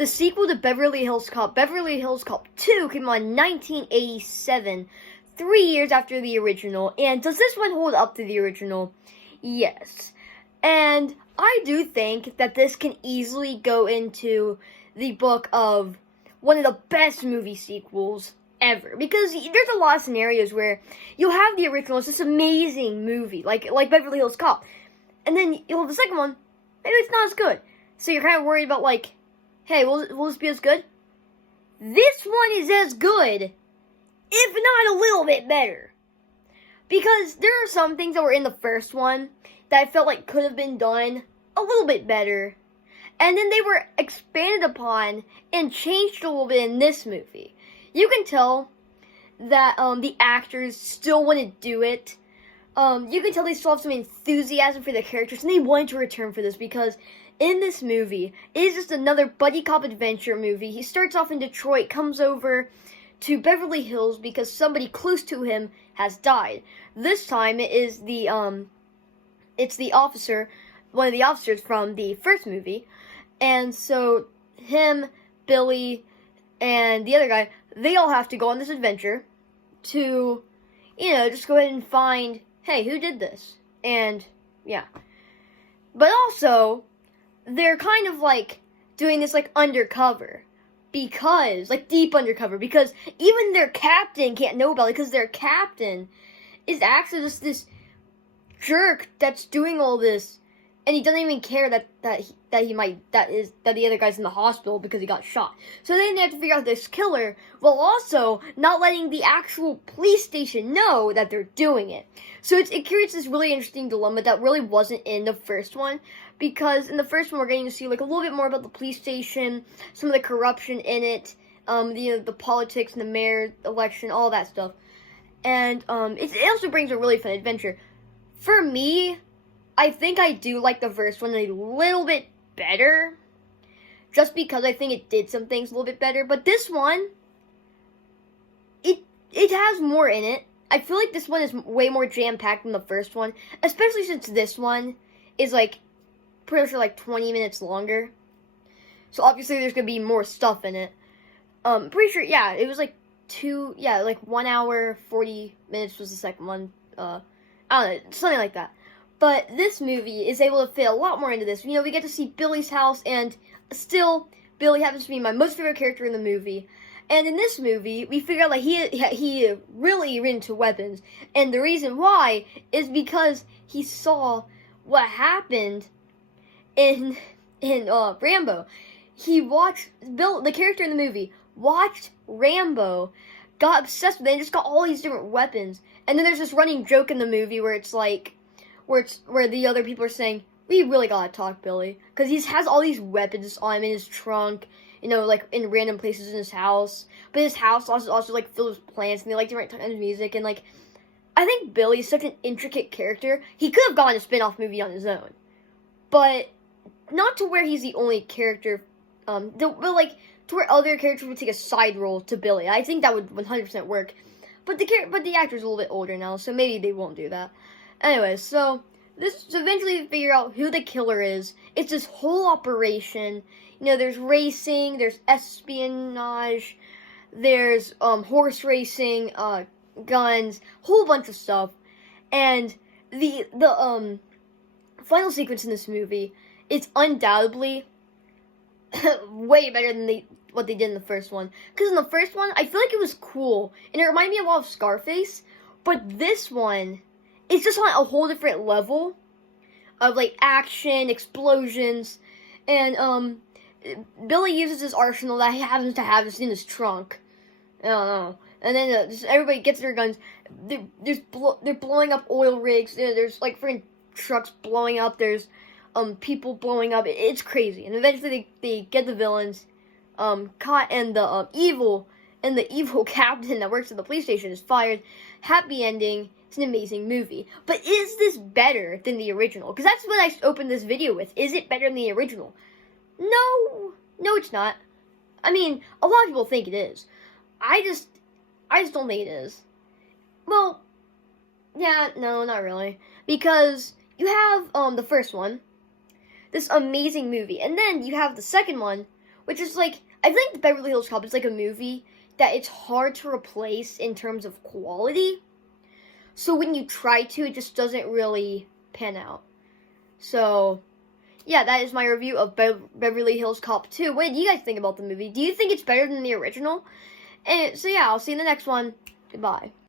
The sequel to Beverly Hills Cop, Beverly Hills Cop 2, came out in 1987, 3 years after the original. And does this one hold up to the original? Yes. And I do think that this can easily go into the book of one of the best movie sequels ever. Because there's a lot of scenarios where you'll have the original, it's this amazing movie, like Beverly Hills Cop. And then you'll have the second one, maybe it's not as good. So you're kind of worried about, like, hey, will this be as good? This one is as good, if not a little bit better. Because there are some things that were in the first one that I felt like could have been done a little bit better. And then they were expanded upon and changed a little bit in this movie. You can tell that the actors still want to do it. You can tell they still have some enthusiasm for the characters, and they wanted to return for this because in this movie, it is just another buddy cop adventure movie. He starts off in Detroit, comes over to Beverly Hills because somebody close to him has died. This time it is it's the officer, one of the officers from the first movie. And so him, Billy, and the other guy, they all have to go on this adventure to, just go ahead and find, hey, who did this? And, yeah. But also, they're kind of, like, doing this, like, undercover. Because, like, deep undercover. Because even their captain can't know about it. Because their captain is actually just this jerk that's doing all this. And he doesn't even care that the other guy's in the hospital because he got shot. So then they have to figure out this killer while also not letting the actual police station know that they're doing it. So it creates this really interesting dilemma that really wasn't in the first one. Because in the first one we're getting to see like a little bit more about the police station, some of the corruption in it, the politics and the mayor election, all that stuff. And it also brings a really fun adventure. For me, I think I do like the first one a little bit better, just because I think it did some things a little bit better. But this one, it has more in it. I feel like this one is way more jam-packed than the first one, especially since this one is like pretty much like 20 minutes longer. So obviously there's gonna be more stuff in it. Pretty sure, yeah, it was like 1 hour 40 minutes was the second one. I don't know, something like that. But this movie is able to fit a lot more into this. We get to see Billy's house, and still, Billy happens to be my most favorite character in the movie. And in this movie, we figure out that he really into weapons. And the reason why is because he saw what happened in Rambo. He watched, the character in the movie, watched Rambo, got obsessed with it, and just got all these different weapons. And then there's this running joke in the movie where it's like, where the other people are saying, we really gotta talk, Billy. Because he has all these weapons on him in his trunk, like in random places in his house. But his house also like filled with plants, and they like different kinds of music. And like, I think Billy's such an intricate character. He could have gone a spin-off movie on his own. But not to where he's the only character, but like, to where other characters would take a side role to Billy. I think that would 100% work. But the actor's a little bit older now, so maybe they won't do that. Anyways, so eventually figure out who the killer is. It's this whole operation. There's racing, there's espionage, there's horse racing, guns, whole bunch of stuff. And the final sequence in this movie is undoubtedly way better than what they did in the first one. Because in the first one, I feel like it was cool, and it reminded me a lot of Scarface. But this one, it's just on a whole different level of, like, action, explosions, and, Billy uses his arsenal that he happens to have in his trunk. I don't know. And then just everybody gets their guns. They're blowing up oil rigs. There's, like, freaking trucks blowing up. There's, people blowing up. It's crazy. And eventually they get the villains, caught, and the evil captain that works at the police station is fired. Happy ending. It's an amazing movie. But is this better than the original? Because that's what I opened this video with. Is it better than the original? No, it's not. I mean, a lot of people think it is. I just don't think it is. Well, yeah, no, not really. Because you have, the first one, this amazing movie, and then you have the second one, which is like, I think Beverly Hills Cop is like a movie that it's hard to replace in terms of quality. So when you try to, it just doesn't really pan out. So, yeah, that is my review of Beverly Hills Cop 2. What do you guys think about the movie? Do you think it's better than the original? And so, yeah, I'll see you in the next one. Goodbye.